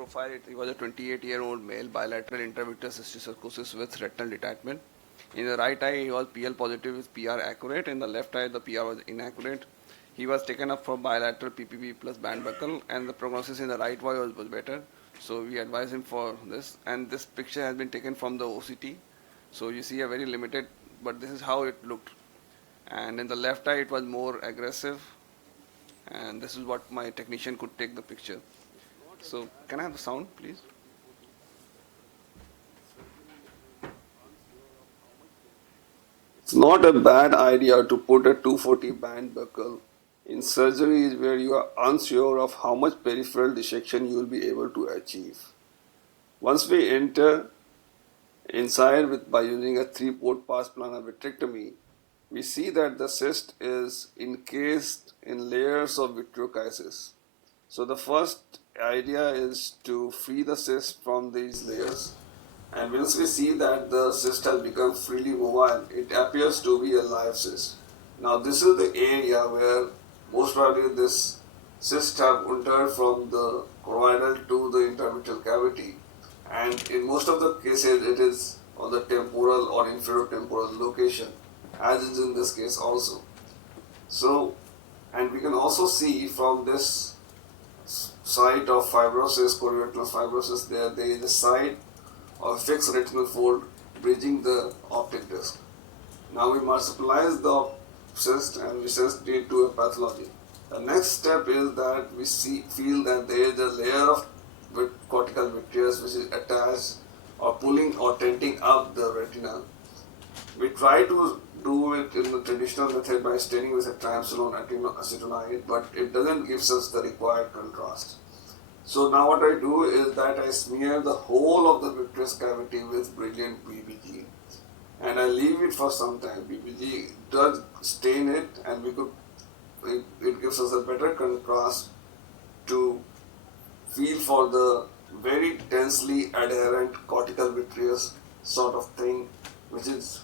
profile, he was a 28-year-old male, bilateral intravitreal cysticercosis with retinal detachment. In the right eye, he was PL positive with PR accurate. In the left eye, the PR was inaccurate. He was taken up for bilateral PPB plus band buckle, and the prognosis in the right eye was better. So we advise him for this. And this picture has been taken from the OCT. So you see a very limited, but this is how it looked. And in the left eye, it was more aggressive. And this is what my technician could take the picture. So can I have the sound, please? It's not a bad idea to put a 240 band buckle in surgeries where you are unsure of how much peripheral dissection you will be able to achieve. Once we enter inside by using a 3-port pars plana vitrectomy, we see that the cyst is encased in layers of vitreochrosis. So the first idea is to free the cyst from these layers, and once we see that the cyst has become freely mobile, it appears to be a live cyst. Now this is the area where most probably this cyst have entered from the choroidal to the intravitreal cavity, and in most of the cases it is on the temporal or inferotemporal location, as is in this case also. So, and we can also see from this site of fibrosis, choroidal fibrosis, there is a site of fixed retinal fold bridging the optic disc. Now we marsupialize the cyst and we send it to a pathology. The next step is that we feel that there is a layer of cortical vitreous which is attached or pulling or tenting up the retina. We try to do it in the traditional method by staining with a triamcinolone acetonide, but it doesn't give us the required contrast. So now what I do is that I smear the whole of the vitreous cavity with brilliant BBG, and I leave it for some time. BBG does stain it, and it gives us a better contrast to feel for the very densely adherent cortical vitreous sort of thing, which is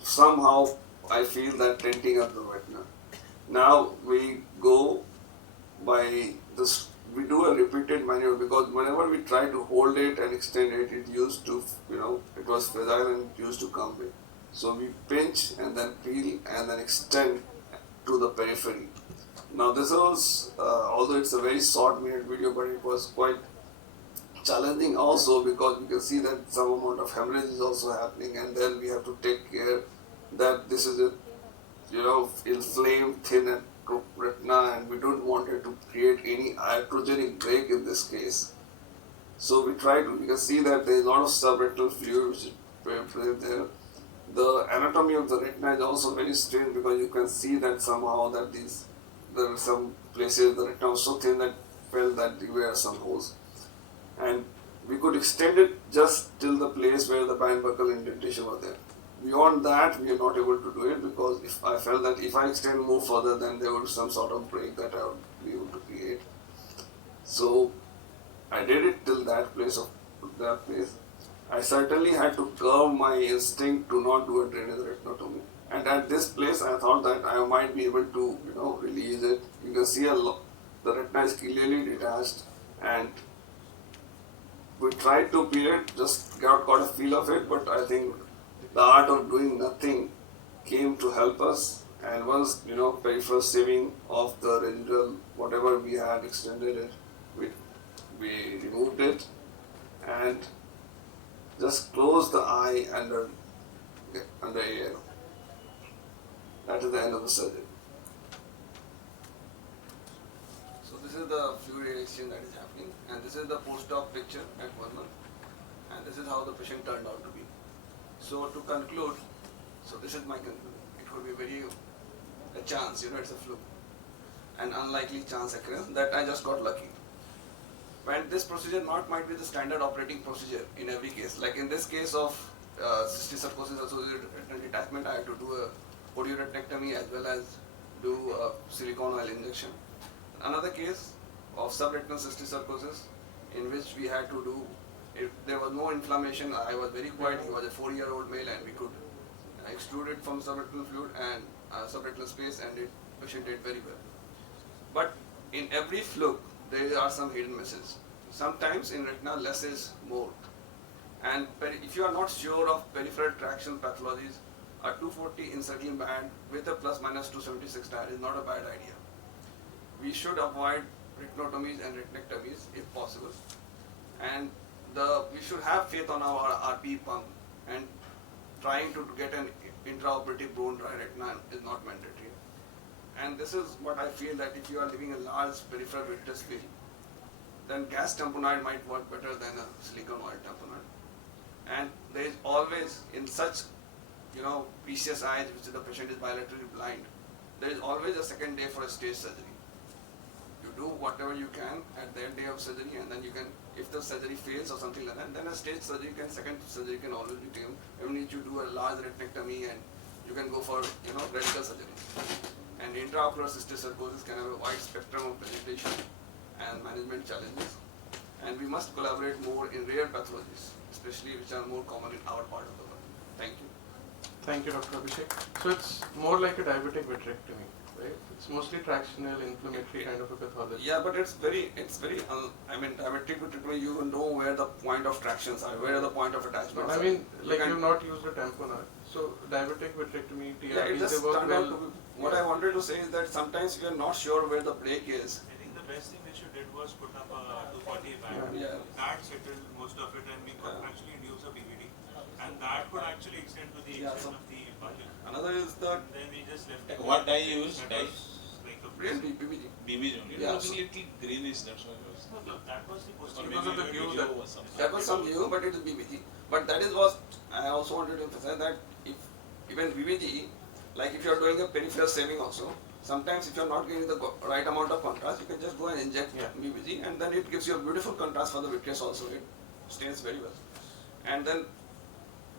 somehow I feel that tenting up the retina. Now we go by this, we do a repeated maneuver, because whenever we try to hold it and extend it, it used to, it was fragile and it used to come in. So we pinch and then peel and then extend to the periphery. Now this was, although it's a very short minute video, but it was quite challenging also, because you can see that some amount of hemorrhage is also happening, and then we have to take care that this is a inflamed thin retina, and we don't want it to create any iatrogenic break in this case. So we try to, you can see that there is a lot of subretinal fluid which is present there. The anatomy of the retina is also very strange, because you can see that somehow that there are some places the retina was so thin that felt that there were some holes. And we could extend it just till the place where the band buckle indentation was there. Beyond that, we are not able to do it, because if I felt that if I extend more further, then there would be some sort of break that I would be able to create. So I did it till that place. I certainly had to curb my instinct to not do a drainage retinotomy. And at this place, I thought that I might be able to, release it. You can see the retina is clearly detached, and we tried to peel it, just got a feel of it, but I think the art of doing nothing came to help us. And once, peripheral saving of the residual, whatever we had extended it, we removed it and just closed the eye under air. That is the end of the surgery. So this is the fluid exchange that is happening, and this is the post-op picture at 1 month, and this is how the patient turned out to be. So to conclude, so this is my conclusion. It could be a chance, it's a fluke, an unlikely chance occurrence that I just got lucky. And this procedure might be the standard operating procedure in every case. Like in this case of cysticercosis associated retinal detachment, I had to do a podioretectomy as well as do a silicone oil injection. Another case of subretinal cysticercosis, in which we had to do, if there was no inflammation, I was very quiet. He was a 4-year-old male, and we could extrude it from subretinal fluid and subretinal space, and the patient did very well. But in every fluke, there are some hidden messages. sometimes in retina less is more. And if you are not sure of peripheral traction pathologies, a 240 encircling band with a plus minus 276 dial is not a bad idea. We should avoid retinotomies and retinectomies if possible. And we should have faith on our RP pump, and trying to get an intraoperative bone dry retina is not mandatory. And this is what I feel, that if you are living a large peripheral vitreous field, then gas tamponade might work better than a silicone oil tamponade. And there is always, in such precious eyes, which the patient is bilaterally blind, there is always a second day for a stage surgery. You do whatever you can at their day of surgery, and then you can, if the surgery fails or something like that, then a stage surgery second surgery can always be taken. Even if you do a large retinectomy, and you can go for radical surgery. And intraocular cysticercosis can have a wide spectrum of presentation and management challenges. And we must collaborate more in rare pathologies, especially which are more common in our part of the world. Thank you. Thank you, Dr. Abhishek. So it's more like a diabetic vitrectomy, right? It's mostly tractional, inflammatory kind of a pathology. Yeah, but it's very, diabetic vitrectomy, you know where the point of tractions are, where are the point of attachments are. You've not used a tamponade. So diabetic vitrectomy, TRD, they work well. What I wanted to say is that sometimes we are not sure where the break is. I think the best thing which you did was put up a 240 band. Yeah. That settled most of it, and we could actually induce a BVD. And that could actually extend to the extent of the budget. Another is that. Then we just left it. What dye you use? Dye? Like a BBG. BBG only. Yeah, It was a little greenish, that's why I was. No, that was the Or posterior. maybe of the view video that- or something. That was some view, but it is BBG. But that is what I also wanted to emphasize, that if even BBG, like if you are doing a peripheral saving also, sometimes if you are not getting the right amount of contrast, you can just go and inject BBG, and then it gives you a beautiful contrast for the vitreous also. It stains very well. And then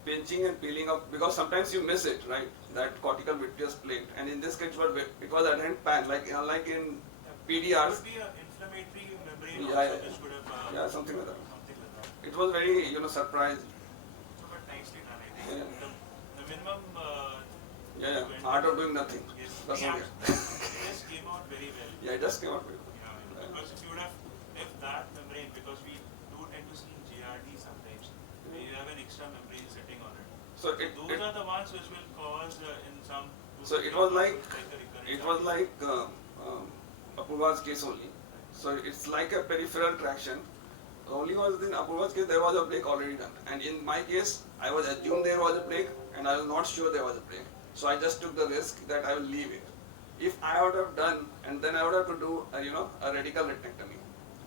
pinching and peeling up, because sometimes you miss it, right? That cortical vitreous plate, and in this case it was adherent pan, like in PDRs. Could be an inflammatory membrane Yeah, also, yeah. which could have Yeah, something like that. something like that. It was very surprised. So, but nicely done, I think. Yeah. The minimum. Art of doing nothing. Yes, That's yeah, okay. it just came out very well. Yeah, it just came out very well. Yeah, because if you would have, if that membrane, because we do tend to see GRD sometimes, where you have an extra membrane sitting on it. So Those are the ones which will cause in some. So it was like a recurrent it was like Apurva's case only. So it's like a peripheral traction. The only was in Apurva's case there was a break already done, and in my case I was assumed there was a break, and I was not sure there was a break. So I just took the risk that I will leave it. If I would have done, and then I would have to do a radical retinectomy,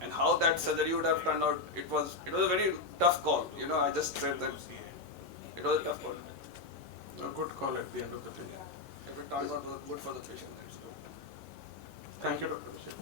and how that surgery would have turned out, it was a very tough call. I just said that it was a tough call. A good call at the end of the day. If it turns out good for the patient, that's good. Thank you, Dr. Abhishek.